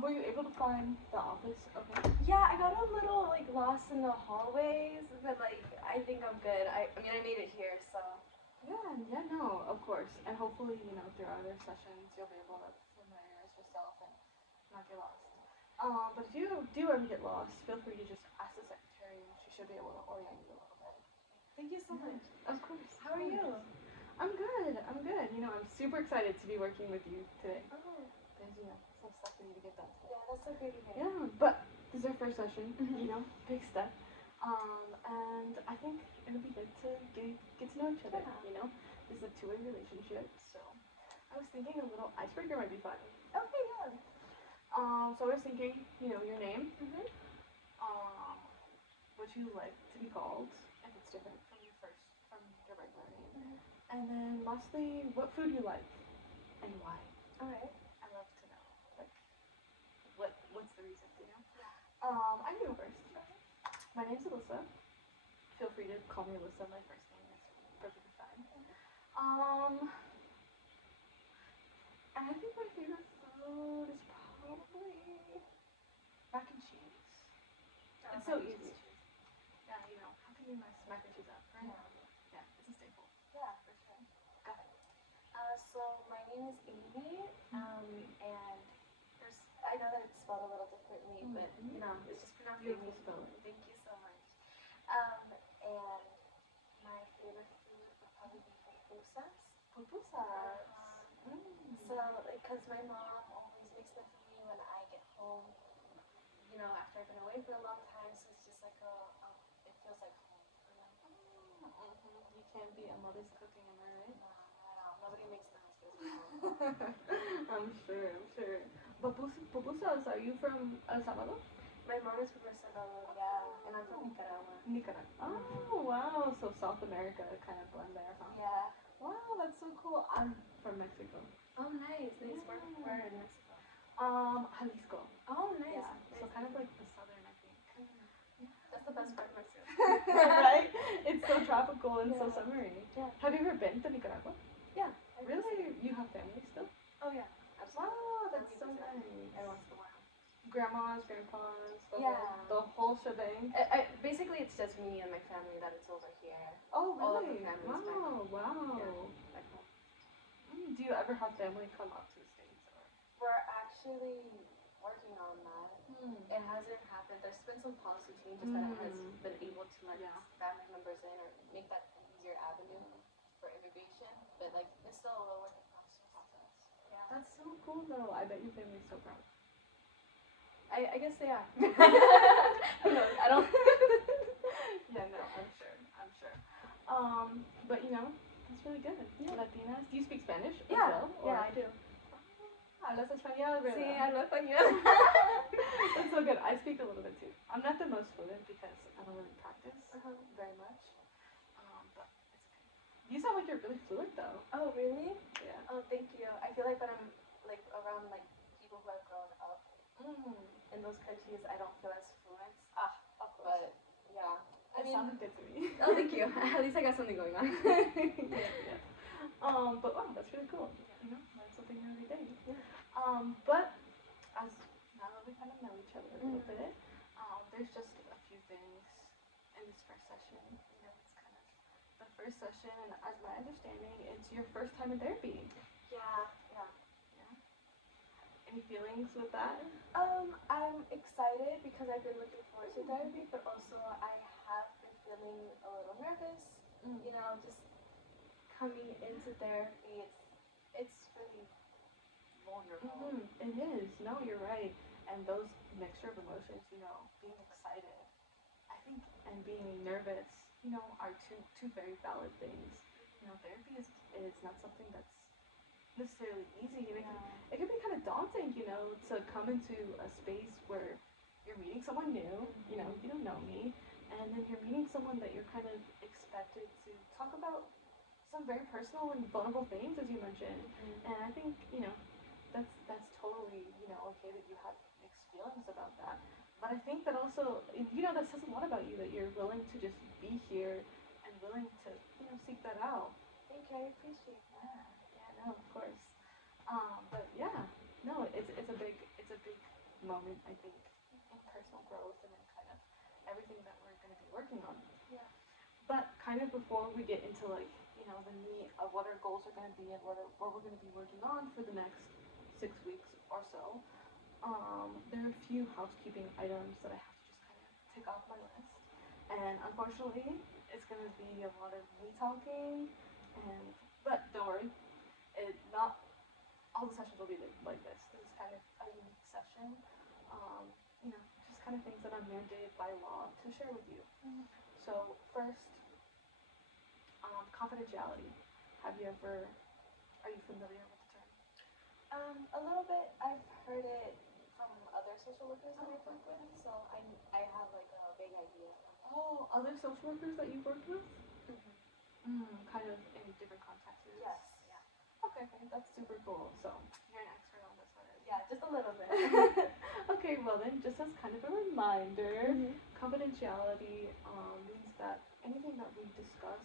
Were you able to find the office? Okay. Yeah, I got a little like lost in the hallways, but like I think I'm good. I mean I made it here, so. Yeah, no, of course. And hopefully, through other sessions, you'll be able to familiarize yourself and not get lost. But if you do ever get lost, feel free to just ask the secretary, and she should be able to orient you a little bit. Thank you so much. Of course. How are you? I'm good. I'm I'm super excited to be working with you today. Oh. There's, some stuff we need to get done today. Yeah, that's so great to hear. Yeah, but this is our first session, big step. And I think it'll be good to get to know each other, This is a two-way relationship, so I was thinking a little icebreaker might be fun. Okay, yeah. So I was thinking, your name, Mhm. what you like to be called, if it's different from your regular name. And then lastly, what food you like and why. Alright. I love to know, like, what's the reason, Yeah. I can go first. My name's Alyssa. Feel free to call me Alyssa. My first name is perfectly fine. And I think my favorite food is probably mac and cheese. It's so easy. Yeah, how can you mess mac and cheese up, right? Yeah, it's a staple. Yeah, for sure. Go ahead. So my name is Amy, and I know that it's spelled a little differently, but it's just pronounced Beautiful Amy. spelling. Thank you so much. And my favorite food would probably be pupusas. Pupusas. So, because my mom always makes them for me when I get home, after I've been away for a long time, so it's just like it feels like home for me. You can't be a mother's cooking, am I right? No, not at all. Nobody makes them as good as my mom. I'm sure. But pupusas, are you from El Salvador? My mom is from El Salvador, yeah, and I'm from Nicaragua. Nicaragua. Oh, wow. So South America kind of blend there, huh? Yeah. Wow, that's so cool. I'm from Mexico. Oh, nice. Where in Mexico? Jalisco. Oh, nice. Yeah. So kind of like the southern, I think. That's the best part of Mexico. Right? It's so tropical and so summery. Yeah. Have you ever been to Nicaragua? Yeah. Really? You have family still? Oh, yeah. Absolutely. Wow, that's so nice. Every once in a while. Grandmas, grandpas, the Yeah. whole shebang. Basically, it's just me and my family that it's over here. Oh, All of the really? families Wow. Yeah, back home. Do you ever have family come up to the States? Or? We're actually working on that. It hasn't happened. There's been some policy changes that it has been able to let family members in or make that an easier avenue for immigration, but it's still a work in process. Yeah. That's so cool though. I bet your family's so proud. I guess they are. Who knows? I don't. Yeah, no, I'm sure. But that's really good. Yeah. Latinas. Do you speak Spanish as Yeah. well? Or? Yeah, I do. Hablas español, ¿verdad? Sí, hablo español. That's so good. I speak a little bit too. I'm not the most fluent because I don't really practice very much. But it's okay. You sound like you're really fluent though. Oh, really? Yeah. Oh, thank you. I feel like when I'm around people who have grown up in those countries, I don't feel as fluent. Of course. But yeah, It sounded good to me. Oh, thank you. At least I got something going on. Yeah. But wow, that's really cool. Learn something new every day. Yeah. But as now that we kind of know each other a little bit, there's just a few things in this first session. It's kind of the first session, and as my understanding, it's your first time in therapy. Yeah. Any feelings with that? I'm excited because I've been looking forward to therapy, but also I have been feeling a little nervous. Just coming into therapy, it's really vulnerable. It is. No, you're right. And those mixture of emotions, being excited, I think, and being nervous, are two very valid things. Therapy is not something that's necessarily easy. It can be kind of daunting, to come into a space where you're meeting someone new, you don't know me, and then you're meeting someone that you're kind of expected to talk about some very personal and vulnerable things, as you mentioned. And I think, that's totally, okay that you have mixed feelings about that. But I think that also, that says a lot about you, that you're willing to just be here and willing to, seek that out. Thank you. I appreciate that. Yeah, no, of course. But yeah, no, it's a big moment, I think, in personal growth and in kind of everything that we're going to be working on. Yeah. But kind of before we get into like, the meat of what our goals are going to be and what we're going to be working on for the next 6 weeks or so, there are a few housekeeping items that I have to just kind of tick off my list. And unfortunately, it's going to be a lot of me talking, but don't worry, not all the sessions will be like this. This is kind of a unique session. Just kind of things that I'm mandated by law to share with you. Mm-hmm. So first, confidentiality. Are you familiar with the term? A little bit. I've heard it from other social workers that I've worked with, so I have like a vague idea. Oh, other social workers that you've worked with? Mm-hmm. Kind of in different contexts. Yes. Yeah. Okay, that's super cool. So you're an expert on this already. Yeah, just a little bit. Okay, well then, just as kind of a reminder, Mm-hmm. confidentiality means that anything that we discuss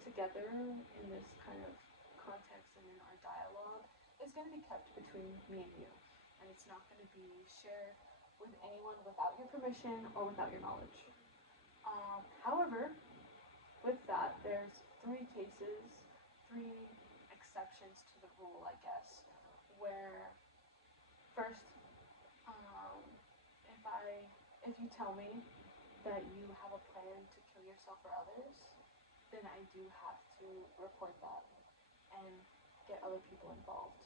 together in this kind of context and in our dialogue is going to be kept between me and you. And it's not going to be shared with anyone without your permission or without your knowledge. However, with that, there's three exceptions to the rule, I guess, where first, if you tell me that you have a plan to kill yourself or others, then I do have to report that and get other people involved.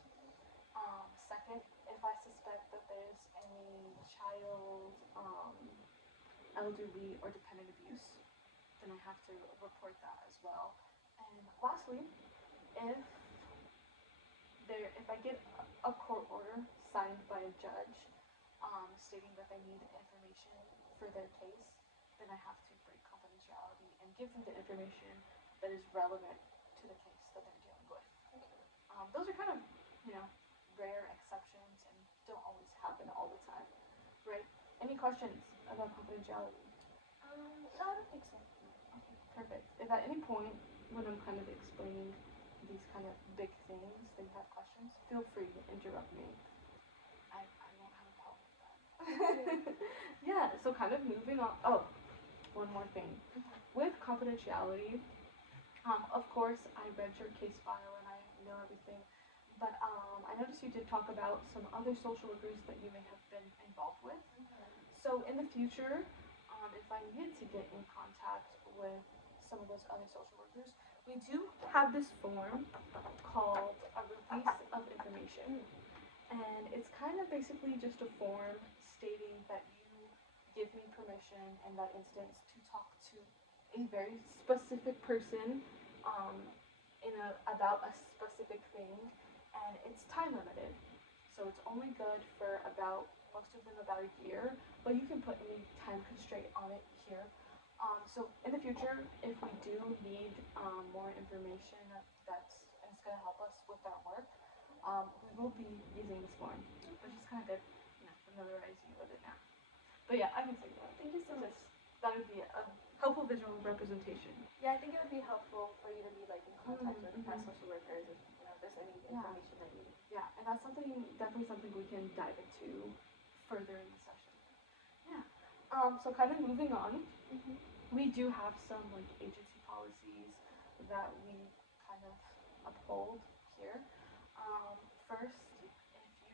Second, if I suspect that there's any child, elderly, or dependent abuse, then I have to report that as well. And lastly, if I get a court order signed by a judge stating that they need information for their case, then I have to break confidentiality and give them the information that is relevant to the case that they're dealing with. Those are kind of, rare exceptions and don't always happen all the time, right? Any questions about confidentiality? No, I don't think so. Okay, perfect. If at any point when I'm kind of explaining these kind of big things that you have questions, feel free to interrupt me. I won't have a problem with that. Yeah, so kind of moving on. Oh, one more thing. Mm-hmm. With confidentiality, of course, I read your case file and I know everything, but I noticed you did talk about some other social workers that you may have been involved with. Mm-hmm. So in the future, if I needed to get in contact with some of those other social workers, we do have this form called a release of information. And it's kind of basically just a form stating that you give me permission in that instance to talk to a very specific person about a specific thing, and it's time limited. So it's only good for most of them about a year, but you can put any time constraint on it here. So in the future, if we do need more information and it's going to help us with our work, we will be using this form, which is kind of good, familiarize you with it now. But yeah, I can say that. Thank you so much. That would be a helpful visual representation. Yeah, I think it would be helpful for you to be like in contact with past social workers if there's any information that you need. Yeah, and that's definitely something we can dive into further in the session. Yeah. So kind of moving on, we do have some like agency policies that we kind of uphold here. First, if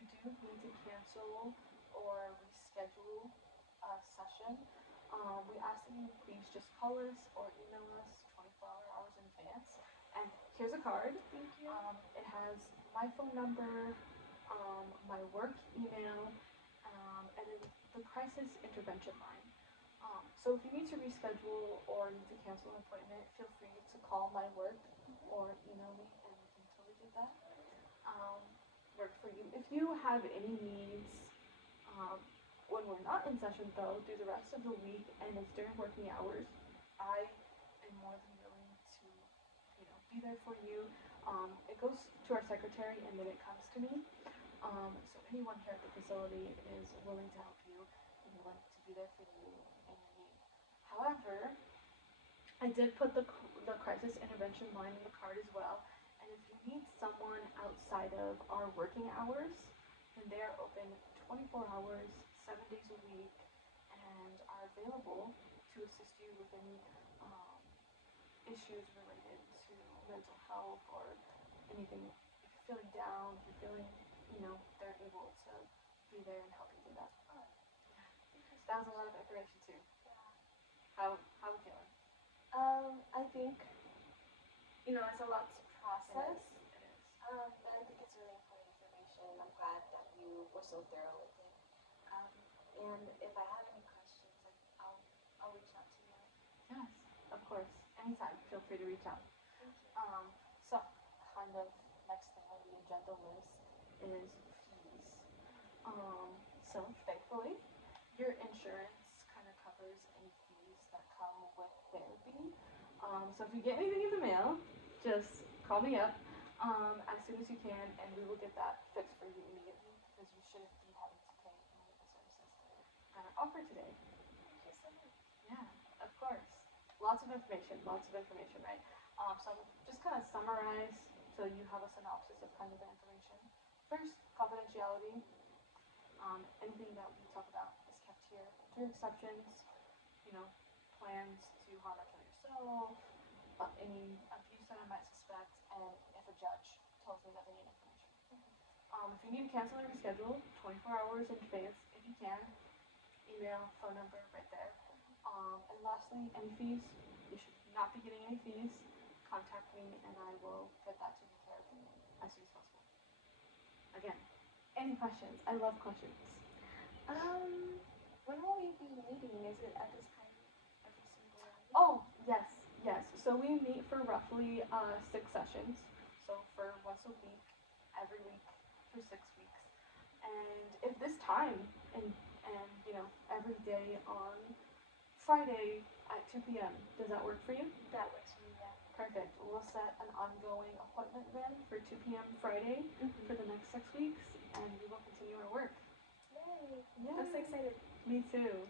you do need to cancel or reschedule a session, we ask that you please just call us or email us 24 hours in advance. And here's a card. Thank you. It has my phone number, my work email, and then the crisis intervention line. So if you need to reschedule or need to cancel an appointment, feel free to call my work or email me, and we can totally get that work for you. If you have any needs when we're not in session though, through the rest of the week and it's during working hours, I am more than willing to, be there for you. It goes to our secretary and then it comes to me. So anyone here at the facility is willing to help you and willing to be there for you in your need. However, I did put the crisis intervention line in the card as well. And if you need someone outside of our working hours, and they are open 24 hours, 7 days a week, and are available to assist you with any um, issues related to mental health or anything. If you're feeling down, if you're feeling, they're able to be there and help you through that. Oh, Yeah. That was a lot of information too. yeah. How we feeling? I think, it's a lot to process. It is. But I think it's really important information. I'm glad that you were so thorough with it. And if I have any questions, I'll reach out to you. Yes, of course. Anytime. Feel free to reach out. Thank you. So kind of next thing on the agenda list is fees. So thankfully, your insurance kind of covers any fees that come with therapy. So if you get anything in the mail, just call me up as soon as you can, and we will get that fixed for you immediately because you shouldn't be having to pay any of the services that are offered today. Thank you so much. Yeah, of course. Lots of information, right? So just kind of summarize so you have a synopsis of kind of the information. First, confidentiality. Anything that we talk about is kept here. Two exceptions, you know, plans to harm or kill yourself, any abuse that I might suspect, and if a judge tells me that they need information. If you need to cancel or reschedule, 24 hours in advance if you can. Email, phone number right there. And lastly, any fees. You should not be getting any fees. Contact me and I will get that taken care of as soon as possible. Again, any questions? I love questions. When will we be meeting? Is it at this time every single week? Oh, yes, yes. So we meet for roughly 6 sessions. So for once a week, every week for 6 weeks. And if this time and every day on Friday at 2 p.m. Does that work for you? That works for me, yeah. Perfect. We'll set an ongoing appointment then for 2 p.m. Friday for the next 6 weeks, and we will continue our work. Yay! Yeah. I'm so excited. Me too.